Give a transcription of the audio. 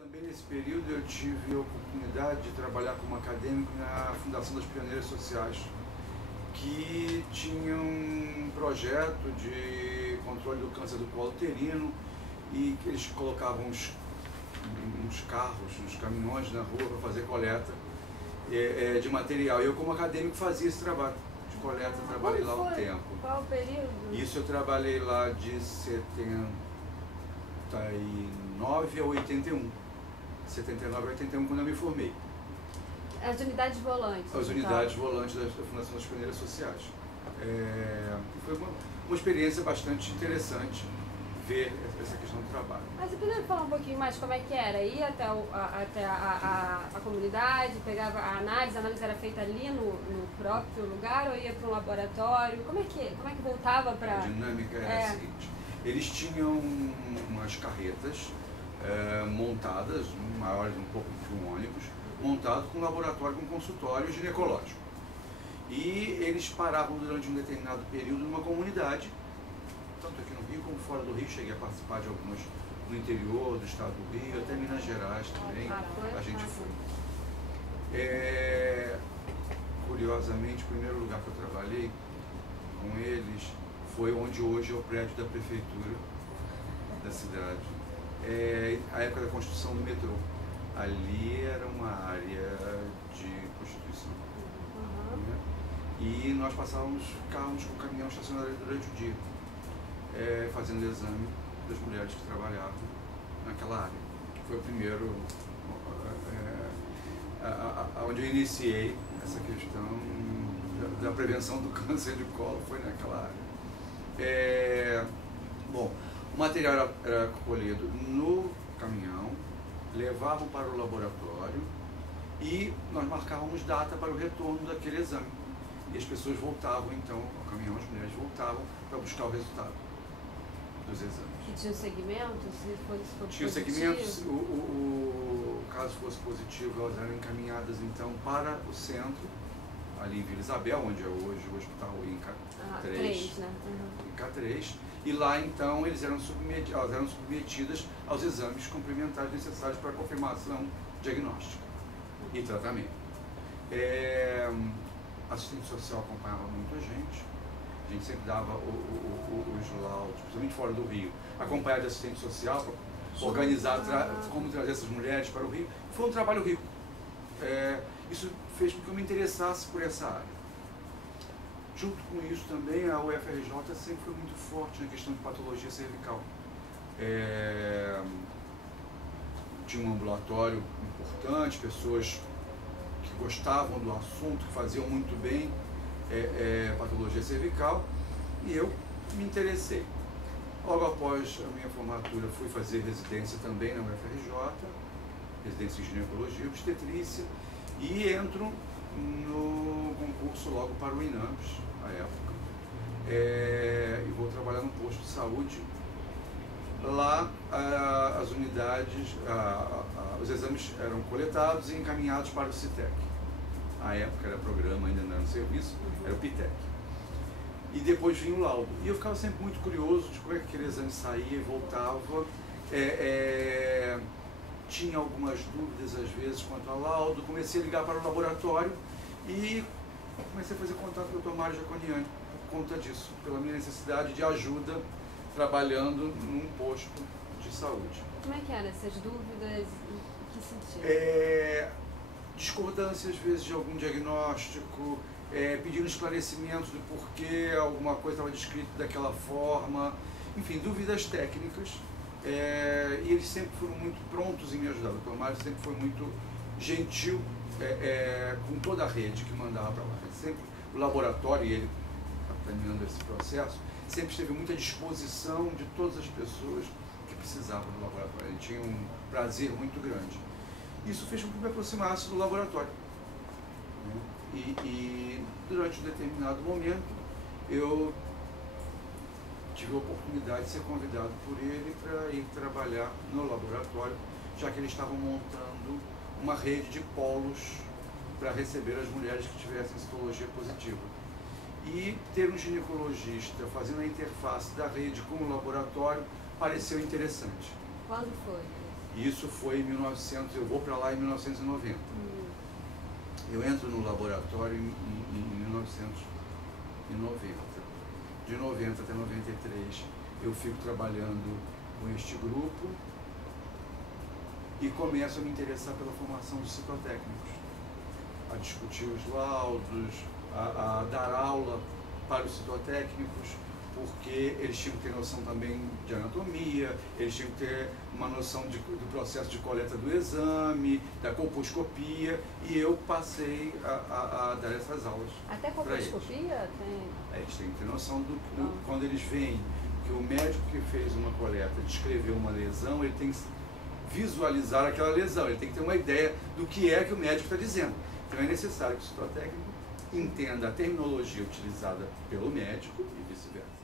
Também nesse período eu tive a oportunidade de trabalhar como acadêmico na Fundação das Pioneiras Sociais, que tinha um projeto de controle do câncer do colo uterino e que eles colocavam uns carros, uns caminhões na rua para fazer coleta de material. Eu como acadêmico fazia esse trabalho de coleta, trabalhei lá um tempo. Qual o período? Isso eu trabalhei lá de 79 a 81. 79 a 81, quando eu me formei. As unidades volantes. As unidades volantes da Fundação das Pioneiras Sociais. Foi uma experiência bastante interessante ver essa questão do trabalho. Mas você poderia falar um pouquinho mais como é que era? Ia até a comunidade, pegava a análise era feita ali no próprio lugar ou ia para um laboratório? Como é que voltava para... A dinâmica era a seguinte: eles tinham umas carretas montadas, maiores um pouco que um ônibus, montado com um laboratório, com um consultório ginecológico. E eles paravam durante um determinado período numa comunidade, tanto aqui no Rio como fora do Rio. Cheguei a participar de algumas no interior do estado do Rio, até Minas Gerais também, a gente foi. Curiosamente, o primeiro lugar que eu trabalhei com eles foi onde hoje é o prédio da prefeitura da cidade. A época da construção do metrô. Ali era uma área de prostituição. Né? E nós ficávamos com o caminhão estacionado ali durante o dia, fazendo exame das mulheres que trabalhavam naquela área. Foi o primeiro, onde eu iniciei essa questão da prevenção do câncer de colo, foi naquela área. Bom, o material era colhido no caminhão, levavam para o laboratório e nós marcávamos data para o retorno daquele exame. E as pessoas voltavam então ao caminhão, as mulheres voltavam para buscar o resultado dos exames. E tinha um segmento? Se fosse tinha um segmento, caso fosse positivo, elas eram encaminhadas então para o centro, ali em Vila Isabel, onde é hoje o hospital INCA 3, né? INCA 3, e lá então elas eram submetidas aos exames complementares necessários para a confirmação diagnóstica e tratamento. A assistente social acompanhava muito a gente sempre dava os laudos, principalmente fora do Rio, acompanhado de assistente social para organizar como trazer essas mulheres para o Rio. Foi um trabalho rico. Isso fez com que eu me interessasse por essa área. Junto com isso também, a UFRJ sempre foi muito forte na questão de patologia cervical. Tinha um ambulatório importante, pessoas que gostavam do assunto, que faziam muito bem patologia cervical, e eu me interessei. Logo após a minha formatura, fui fazer residência também na UFRJ, residência em ginecologia e obstetrícia, e entro no concurso logo para o INAMPS, à época, e vou trabalhar no posto de saúde. Lá as unidades, os exames eram coletados e encaminhados para o CITEC. À época era programa, ainda não era um serviço, era o PITEC. E depois vinha o laudo. E eu ficava sempre muito curioso de como é que aquele exame saía e voltava. Tinha algumas dúvidas às vezes quanto ao laudo. Comecei a ligar para o laboratório e comecei a fazer contato com o Dr. Mário Jaconiani por conta disso, pela minha necessidade de ajuda trabalhando num posto de saúde. Como é que eram essas dúvidas? Em que sentido? Discordância às vezes de algum diagnóstico, pedindo esclarecimentos do porquê alguma coisa estava descrita daquela forma, enfim, dúvidas técnicas, e eles sempre foram muito prontos em me ajudar. O Dr. Mário sempre foi muito gentil com toda a rede que mandava para lá. Sempre o laboratório, e ele capitaneando esse processo, sempre esteve muito à disposição de todas as pessoas que precisavam do laboratório. Ele tinha um prazer muito grande. Isso fez com que eu me aproximasse do laboratório. E durante um determinado momento, eu tive a oportunidade de ser convidado por ele para ir trabalhar no laboratório, já que eles estavam montando uma rede de polos para receber as mulheres que tivessem citologia positiva. E ter um ginecologista fazendo a interface da rede com o laboratório pareceu interessante. Quando foi? E isso foi em 1900, eu vou para lá em 1990. Eu entro no laboratório em 1990. De 90 até 93 eu fico trabalhando com este grupo e começo a me interessar pela formação de citotécnicos, a discutir os laudos, a dar aula para os citotécnicos, porque eles tinham que ter noção também de anatomia, eles tinham que ter uma noção do processo de coleta do exame, da colposcopia, e eu passei a dar essas aulas. Até colposcopia tem? Eles têm que ter noção quando eles veem que o médico que fez uma coleta descreveu uma lesão, ele tem que visualizar aquela lesão, ele tem que ter uma ideia do que é que o médico está dizendo. Então é necessário que o citotécnico entenda a terminologia utilizada pelo médico e vice-versa.